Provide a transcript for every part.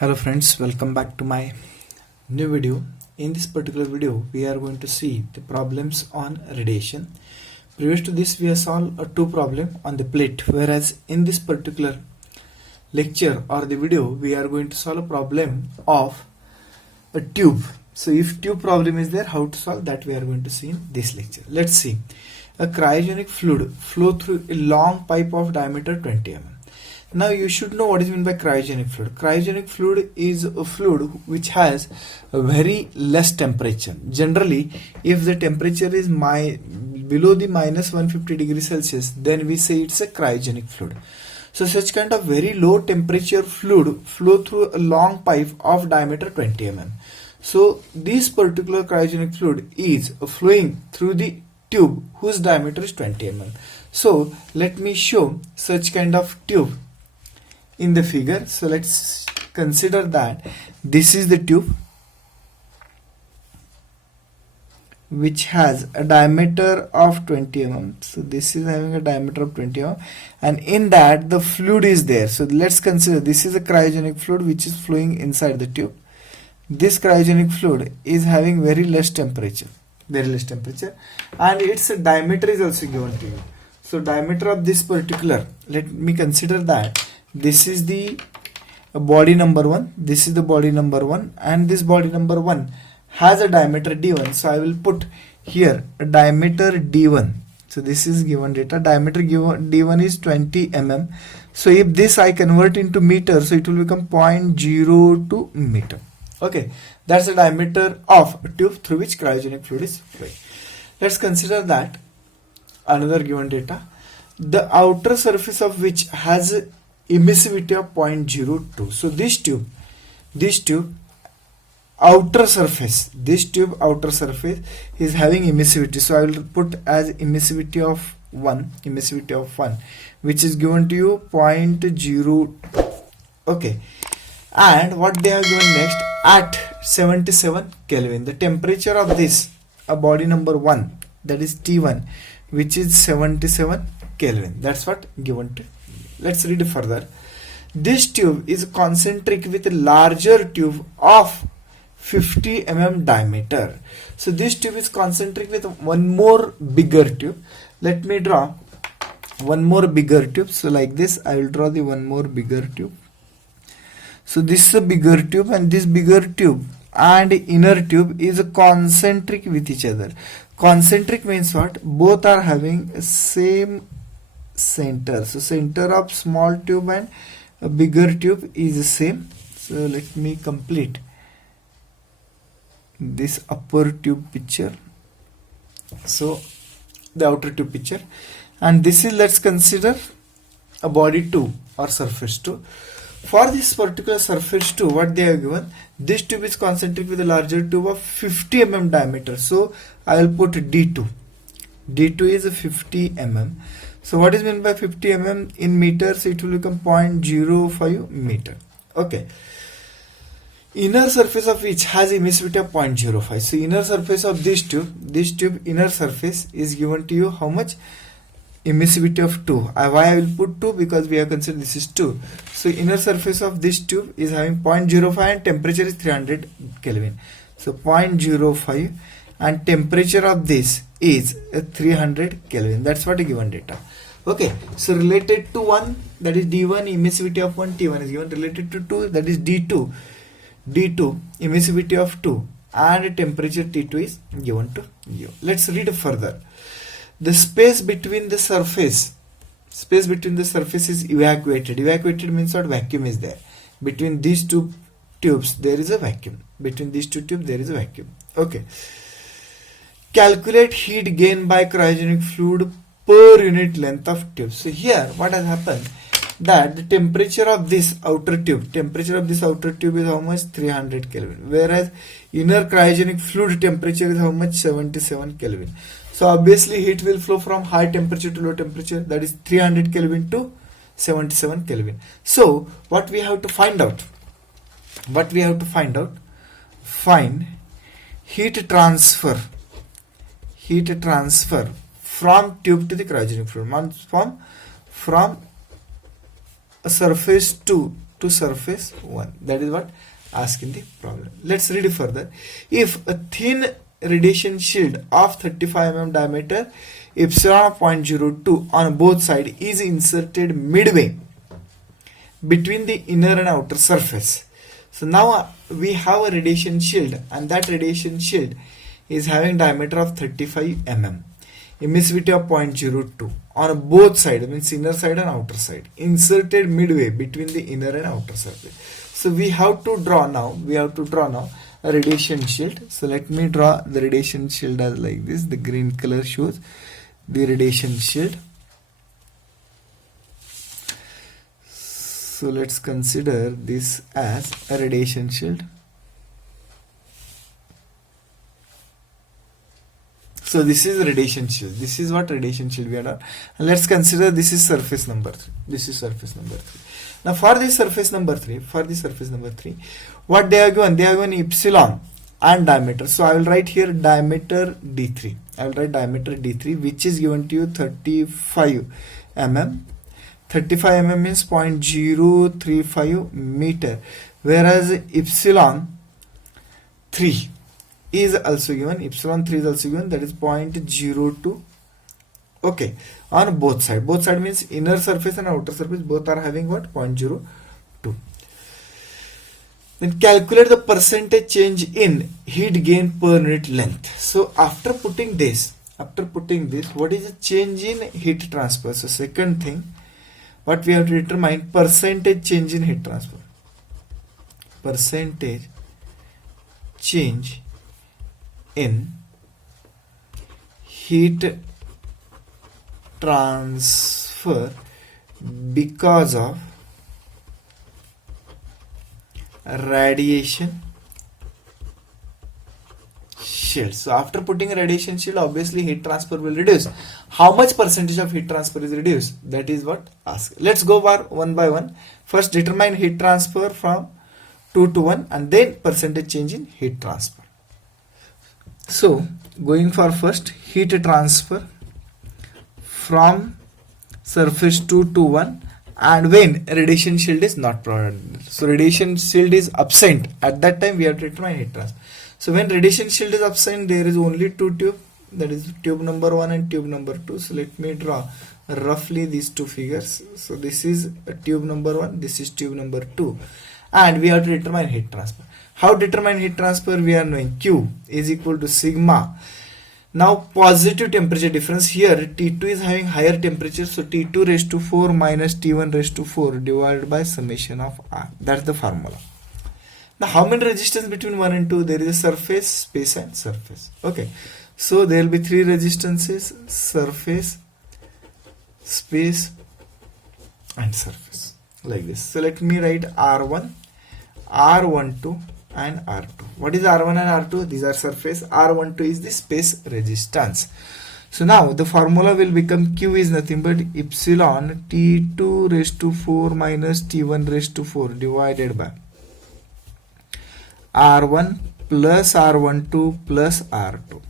Hello friends, welcome back to my new video. In this particular video we are going to see the problems on radiation. Previous to this we have solved a two problem on the plate, whereas in this particular lecture or the video we are going to solve a problem of a tube. So if tube problem is there, how to solve that we are going to see in this lecture. Let's see. A cryogenic fluid flow through a long pipe of diameter 20 mm. Now you should know what is meant by cryogenic fluid. Cryogenic fluid is a fluid which has a very less temperature. Generally, if the temperature is below the minus 150 degrees Celsius, then we say it's a cryogenic fluid. So such kind of very low temperature fluid flow through a long pipe of diameter 20 mm. So this particular cryogenic fluid is flowing through the tube whose diameter is 20 mm. So let me show such kind of tube in the figure. So let's consider that this is the tube which has a diameter of 20 mm. So this is having a diameter of 20 mm, and in that the fluid is there. So let's consider this is a cryogenic fluid which is flowing inside the tube. This cryogenic fluid is having very less temperature, and its diameter is also given to you. So diameter of this particular, let me consider that this is the body number 1, this is the body number 1, and this body number 1 has a diameter d1. So I will put here a diameter d1. So this is given data. Diameter given d1 is 20 mm. So if this I convert into meter, so it will become 0.02 meter. Okay, that's the diameter of a tube through which cryogenic fluid is flowing. Let's consider that another given data, the outer surface of which has emissivity of 0.02. So this tube outer surface is having emissivity. So I will put as emissivity of 1, which is given to you 0.02. Okay, and what they have given next, at 77 Kelvin, the temperature of this body number 1, that is T1, which is 77 Kelvin. That's what given to. Let's read further. This tube is concentric with a larger tube of 50 mm diameter. So this tube is concentric with one more bigger tube. Let me draw one more bigger tube. So like this, I will draw the one more bigger tube. So this is a bigger tube, and this bigger tube and inner tube is concentric with each other. Concentric means what? Both are having same center. So center of small tube and a bigger tube is the same. So let me complete this upper tube picture. So the outer tube picture, and this is, let's consider a body 2 or surface 2. For this particular surface 2, what they have given, this tube is concentric with a larger tube of 50 mm diameter. So I will put D2. D2 is 50 mm. So what is meant by 50 mm in meters? It will become 0.05 meter. Okay. Inner surface of which has emissivity of 0.05. So inner surface of this tube inner surface is given to you how much? Emissivity of 2. Why I will put 2? Because we have considered this is 2. So inner surface of this tube is having 0.05 and temperature is 300 Kelvin. So 0.05 and temperature of this is 300 Kelvin. That's what is given data. Okay, so related to 1, that is D1, emissivity of 1, T1 is given. Related to 2, that is D2, emissivity of 2, and temperature T2 is given to you. Let's read further. The space between the surface is evacuated. Evacuated means what? Vacuum is there. Between these two tubes there is a vacuum. Okay. Calculate heat gain by cryogenic fluid per unit length of tube. So here what has happened, that the temperature of this outer tube is how much? 300 Kelvin, whereas inner cryogenic fluid temperature is how much? 77 Kelvin. So obviously heat will flow from high temperature to low temperature, that is 300 Kelvin to 77 Kelvin. So what we have to find out? Find heat transfer from tube to the cryogenic fluid, from a surface to to surface 1. That is what asked in the problem. Let's read it further. If a thin radiation shield of 35 mm diameter epsilon of 0.02 on both sides is inserted midway between the inner and outer surface. So now we have a radiation shield, and that radiation shield is having diameter of 35 mm, emissivity of 0.02 on both sides, means inner side and outer side, inserted midway between the inner and outer surface. So we have to draw now a radiation shield. So let me draw the radiation shield as like this. The green color shows the radiation shield. So let's consider this as a radiation shield. So this is radiation shield. This is what radiation shield we are done. And let's consider this is surface number 3. This is surface number 3. Now for this surface number 3, what they are given? They are given epsilon and diameter. So I will write here diameter D3. I will write diameter D3, which is given to you 35 mm. 35 mm means 0.035 meter, whereas epsilon 3 is also given, that is 0.02. Okay, on both side means inner surface and outer surface, both are having what? 0.02. Then calculate the percentage change in heat gain per unit length. So after putting this, what is the change in heat transfer? So second thing, what we have to determine, percentage change in heat transfer. Percentage change in heat transfer because of radiation shield. So after putting a radiation shield, obviously heat transfer will reduce. How much percentage of heat transfer is reduced? That is what asked. Let's go one by one. First determine heat transfer from 2 to 1 and then percentage change in heat transfer. So going for first heat transfer from surface 2 to 1, and when radiation shield is not provided. So radiation shield is absent, at that time we have to determine heat transfer. So when radiation shield is absent, there is only 2 tubes, that is tube number 1 and tube number 2. So let me draw roughly these 2 figures. So this is tube number 1, this is tube number 2, and we have to determine heat transfer. How determine heat transfer? We are knowing Q is equal to sigma. Now positive temperature difference, here T2 is having higher temperature, so T2 raised to 4 minus T1 raised to 4 divided by summation of R. That's the formula. Now how many resistance between 1 and 2? There is a surface, space and surface. Okay, so there will be 3 resistances: surface, space and surface, like this. So let me write R1, R12 and R2. What is R1 and R2? These are surface. R12 is the space resistance. So now the formula will become Q is nothing but epsilon T2 raised to 4 minus T1 raised to 4 divided by R1 plus R12 plus R2.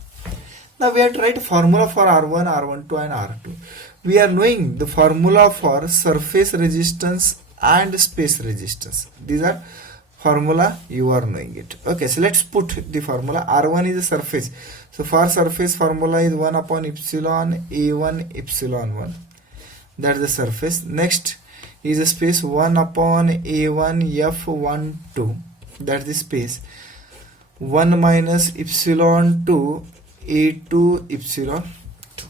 Now we have to write a formula for R1, R12 and R2. We are knowing the formula for surface resistance and space resistance. These are formula, you are knowing it. Okay, so let's put the formula. R1 is the surface. So for surface, formula is 1 upon epsilon A1 epsilon 1. That's the surface. Next is the space, 1 upon A1 F12. That's the space. 1 minus epsilon 2 A2 epsilon 2.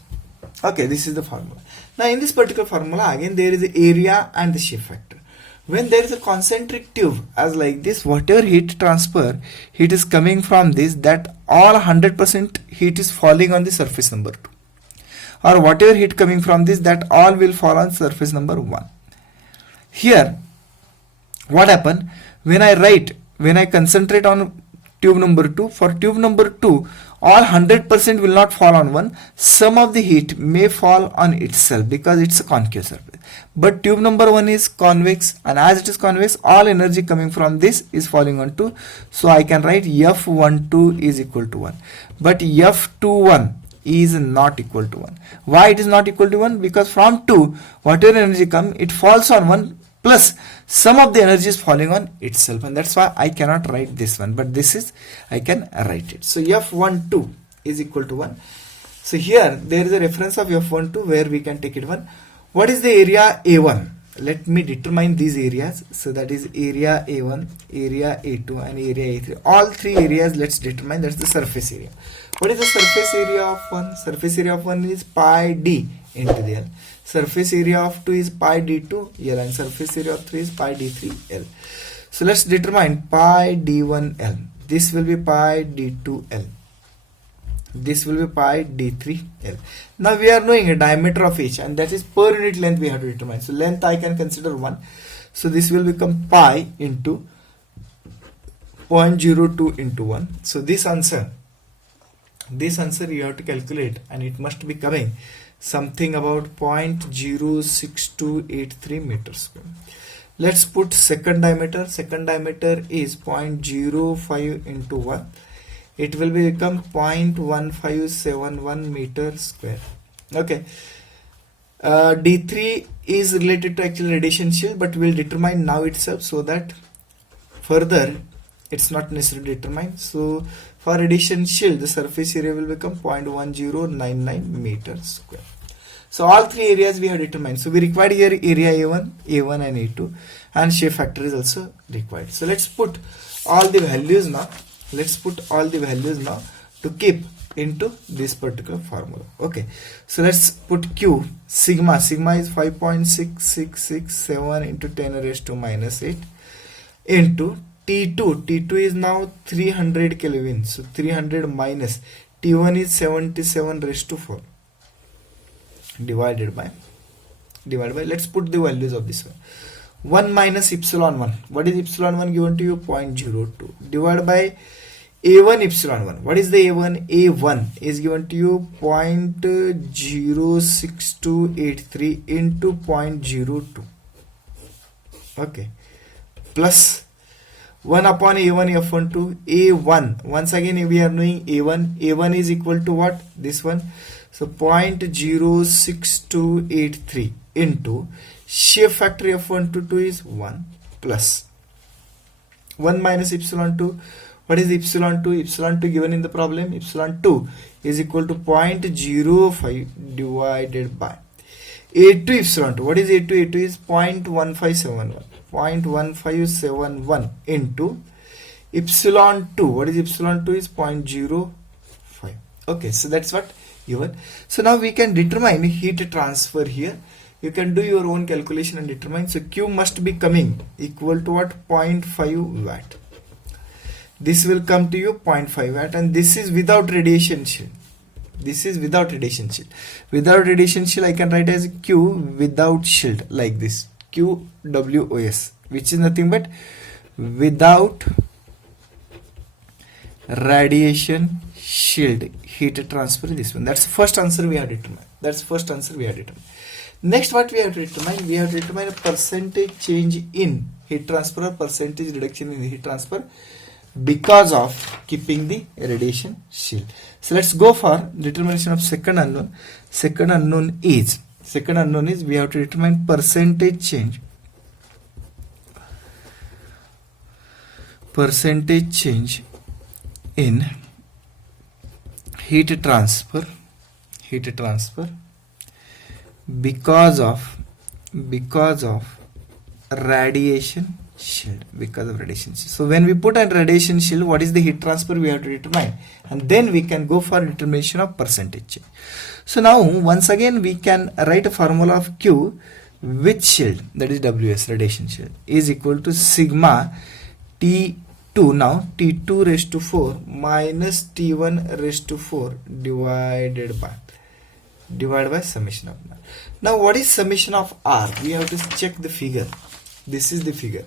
Okay, this is the formula. Now in this particular formula, again there is the area and the shape factor. When there is a concentric tube as like this, whatever heat transfer, heat is coming from this, that all 100% heat is falling on the surface number 2. Or whatever heat coming from this, that all will fall on surface number 1. Here, what happen? When I concentrate on tube number 2, for tube number 2, all 100% will not fall on one. Some of the heat may fall on itself because it's a concave surface. But tube number 1 is convex, and as it is convex, all energy coming from this is falling on 2. So I can write F12 is equal to 1. But F21 is not equal to 1. Why it is not equal to 1? Because from 2, whatever energy come, it falls on 1 plus sum of the energy is falling on itself, and that's why I cannot write this one, but this is I can write it. So F12 is equal to 1. So here there is a reference of F12 where we can take it 1. What is the area A1? Let me determine these areas. So that is area A1, area A2 and area A3. All three areas let's determine. That's the surface area. What is the surface area of 1? Surface area of 1 is pi d into the L. Surface area of 2 is pi d2 L, and surface area of 3 is pi d3 L. So let's determine pi d1 L. This will be pi d2 L. This will be pi d3 L. Now we are knowing a diameter of each, and that is per unit length we have to determine. So length I can consider 1. So this will become pi into 0.02 into 1. So this answer you have to calculate, and it must be coming something about 0.06283 meters square. Let's put second diameter. Second diameter is 0.05 into 1. It will become 0.1571 meter square. Okay. D3 is related to actual radiation shield, but we'll determine now itself, so that further it's not necessarily determined. So for radiation shield, the surface area will become 0.1099 meters square. So all three areas we have determined. So we required here area A1, A1 and A2, and shape factor is also required. So let's put all the values now. Let's put all the values now to keep into this particular formula. Okay, so let's put Q. Sigma is 5.6667 into 10 raised to minus 8 into T2 is now 300 Kelvin. So 300 minus T1 is 77 raised to 4 divided by let's put the values of this one. 1 minus epsilon 1. What is epsilon 1 given to you? 0.02 divided by A1 epsilon 1. What is the A1? A1 is given to you 0.06283 into 0.02. Okay, plus 1 upon A1 F12 A1. Once again we are knowing A1 is equal to what? This one. So 0.06283 into shear factor F122 is 1 plus 1 minus epsilon 2. What is epsilon 2? Epsilon 2 given in the problem. Epsilon 2 is equal to 0.05 divided by A2 epsilon 2. What is A2? A2 is 0.1571. 0.1571 into epsilon 2. What is epsilon 2? Is 0.05. Okay, so that's what given. So now we can determine heat transfer here. You can do your own calculation and determine. So Q must be coming equal to what? 0.5 watt. This will come to you 0.5 watt, and this is without radiation shield. This is without radiation shield. Without radiation shield I can write as Q without shield like this. QWOS, which is nothing but without radiation shield heat transfer. This one. That's the first answer we have determined. Next, what we have to determine? We have to determine a percentage change in heat transfer or percentage reduction in heat transfer because of keeping the radiation shield. So let's go for determination of second unknown. Second unknown is we have to determine percentage change in heat transfer because of radiation shield. So when we put a radiation shield, what is the heat transfer we have to determine, and then we can go for determination of percentage change. So now once again we can write a formula of Q with shield, that is WS, radiation shield, is equal to sigma T2, now T2 raised to 4 minus T1 raised to 4 divided by summation of R. Now what is summation of R? We have to check the figure. This is the figure.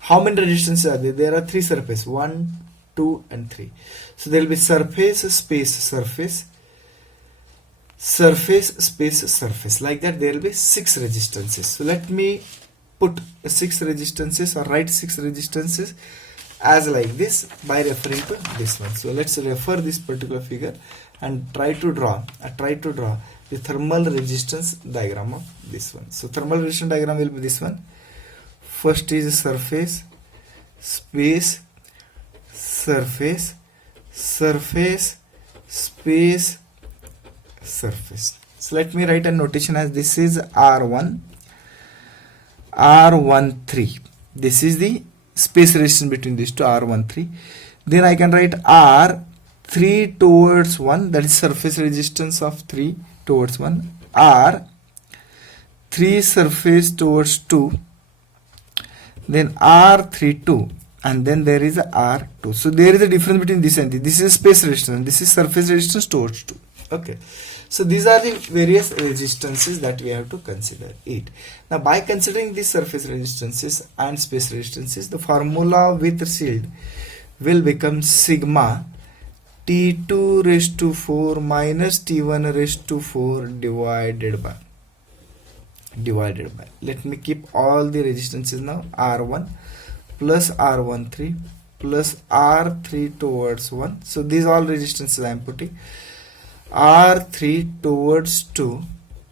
How many resistances are there? There are 3 surfaces, 1, 2 and 3. So there will be surface, space, surface, space, surface. Like that there will be 6 resistances. So let me put 6 resistances or write 6 resistances as like this by referring to this one. So let's refer this particular figure and try to draw the thermal resistance diagram of this one. So thermal resistance diagram will be this one. First is surface, space, surface, surface, space, surface. So let me write a notation as this is R1, R13. This is the space resistance between these two, R13. Then I can write R3 towards 1, that is surface resistance of 3 towards 1, R3 surface towards 2, then R32, and then there is a R2. So there is a difference between this and this. This is space resistance, this is surface resistance towards 2. Okay. So these are the various resistances that we have to consider it. Now by considering these surface resistances and space resistances, the formula with shield will become sigma T2 raised to 4 minus T1 raised to 4 divided by. Let me keep all the resistances now. R1 plus R13 plus R3 towards 1. So these all resistances I am putting. R3 towards 2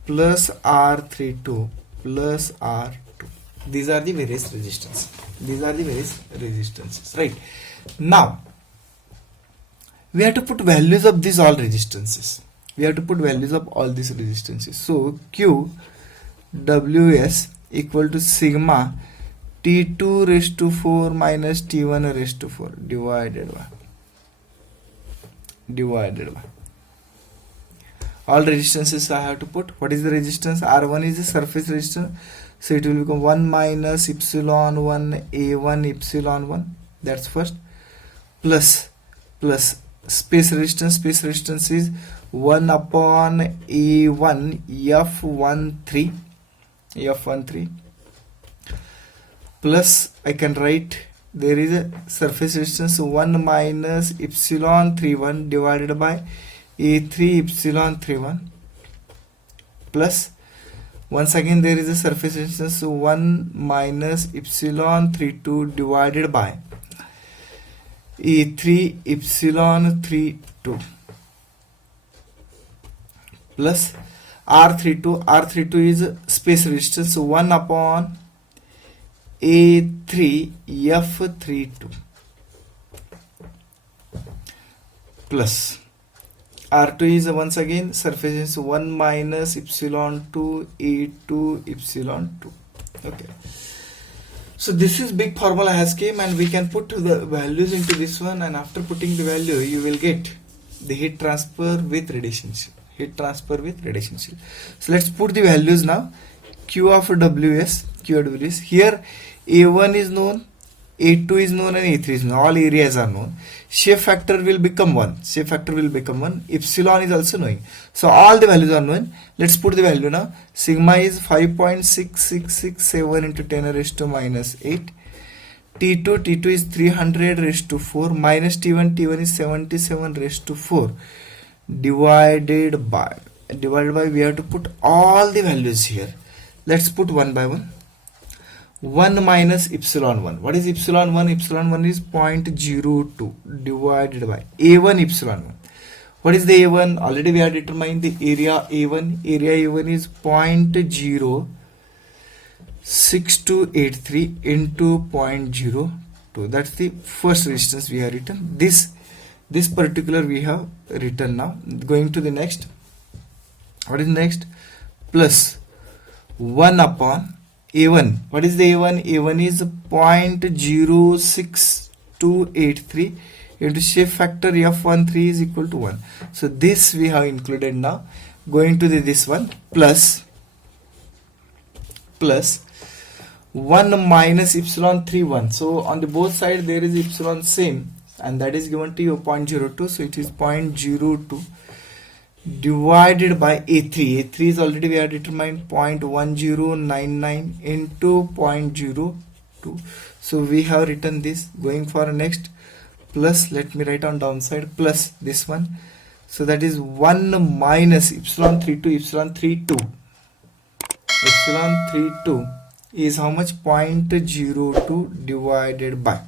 plus R32 plus R2. These are the various resistances. Right. Now we have to put values of these all resistances. So Q WS equal to sigma T2 raised to 4 minus T1 raised to 4 divided by. All resistances I have to put. What is the resistance? R1 is the surface resistance, so it will become 1 minus epsilon 1 A1 epsilon 1. That's first. Plus space resistance is 1 upon A1 F13 plus I can write there is a surface resistance 1 minus epsilon 31 divided by A3 epsilon 31 plus once again there is a surface resistance 1 minus epsilon 32 divided by A3 epsilon 32 plus R32 is space resistance 1 upon A3 F32 plus R2 is once again surface resistance 1 minus epsilon 2 A2 epsilon 2. Okay. So this is big formula has came, and we can put the values into this one, and after putting the value you will get the heat transfer with radiation shield. So let's put the values now. Q of WS, here A1 is known, A2 is known, and A3 is known. All areas are known. Shape factor will become 1. Epsilon is also knowing. So all the values are known. Let's put the value now. Sigma is 5.6667 into 10 raised to minus 8. T2 is 300 raised to 4 minus T1 is 77 raised to 4 divided by we have to put all the values here. Let's put one by one. 1 minus epsilon 1. What is epsilon 1? Epsilon 1 is 0.02 divided by A1 epsilon 1. What is the A1? Already we have determined the area A1. Area A1 is 0.06283 into 0.02. That's the first resistance we have written. This particular we have written now. Going to the next. What is next? Plus 1 upon A1. What is the A1? A1 is 0.06283 into shape factor F13 is equal to 1. So this we have included now. Going to this one plus 1 minus epsilon 31. So on the both sides there is epsilon same, and that is given to you 0.02. So it is 0.02 divided by A3. A3 is already we have determined 0.1099 into 0.02. So we have written this. Going for next plus, let me write on downside, plus this one. So that is 1 minus epsilon 32. Epsilon 32 is how much? 0.02 divided by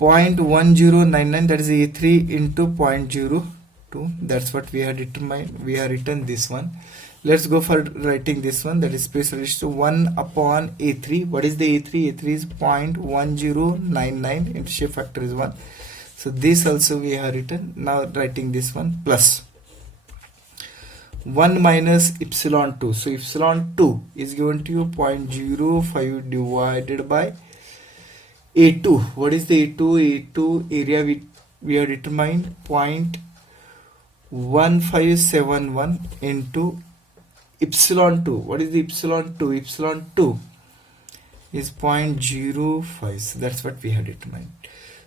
0.1099, that is A3 into 0.02. That's what we have determined. We have written this one. Let's go for writing this one, that is space resist 1 upon A3. What is the A3? A3 is 0.1099, into shape factor is 1. So this also we have written. Now writing this one plus 1 minus epsilon 2. So epsilon 2 is given to you 0.05 divided by A2. What is the A2? A2 area we have determined 0.1571 into epsilon 2. What is the epsilon 2? Epsilon 2 is 0.05. So that's what we have determined.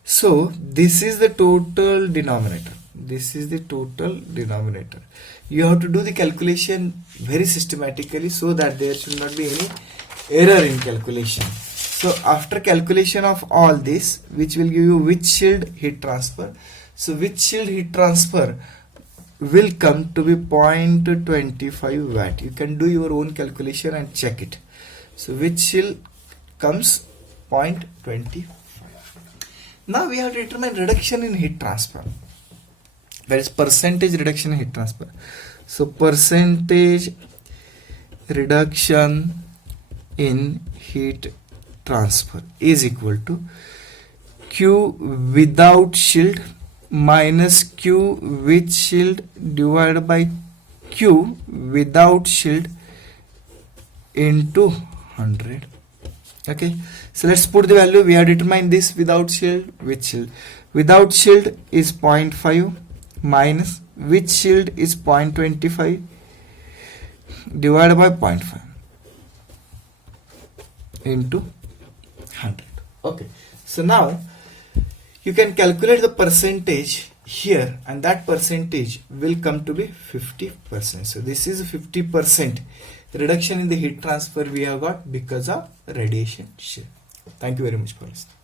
So this is the total denominator. This is the total denominator. You have to do the calculation very systematically so that there should not be any error in calculation. So after calculation of all this, which will give you which chilled heat transfer. So which chilled heat transfer will come to be 0.25 watt. You can do your own calculation and check it. So which chill comes 0.25. Now we have to determine reduction in heat transfer. That is percentage reduction in heat transfer. So percentage reduction in heat transfer is equal to Q without shield minus Q with shield divided by Q without shield into 100. Okay, so let's put the value. We have determined this without shield, with shield. Without shield is 0.5 minus with shield is 0.25 divided by 0.5 into 100. Okay, so now you can calculate the percentage here, and that percentage will come to be 50%. So this is 50% reduction in the heat transfer we have got because of radiation shield. Thank you very much for listening.